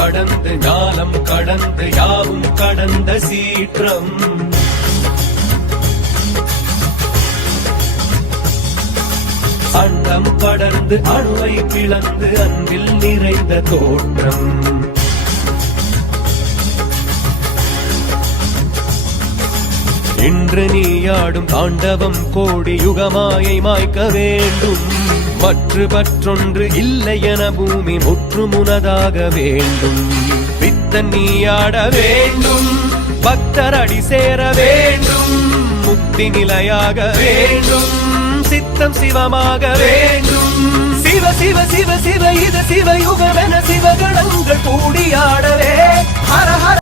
கடந்து ஞானம் கடந்து யாவும் கடந்த சீற்றம். அண்டம் கடந்து அணுவை பிளந்து அன்பில் நிறைந்த தோற்றம். இன்று நீயாடும் தாண்டவம் கோடி யுகமாயை மாய்க்க வேண்டும். மற்று பற்றொன்று இல்லை என பூமி முற்று முனதாக வேண்டும். பித்தன் நீயாட வேண்டும். பக்தர் அடி சேர வேண்டும். முக்தி நிலையாக வேண்டும். சித்தம் சிவமாக வேண்டும். சிவ சிவ சிவ சிவ இது சிவ யுகமென சிவகணங்கள் கூடியாடவே ஹர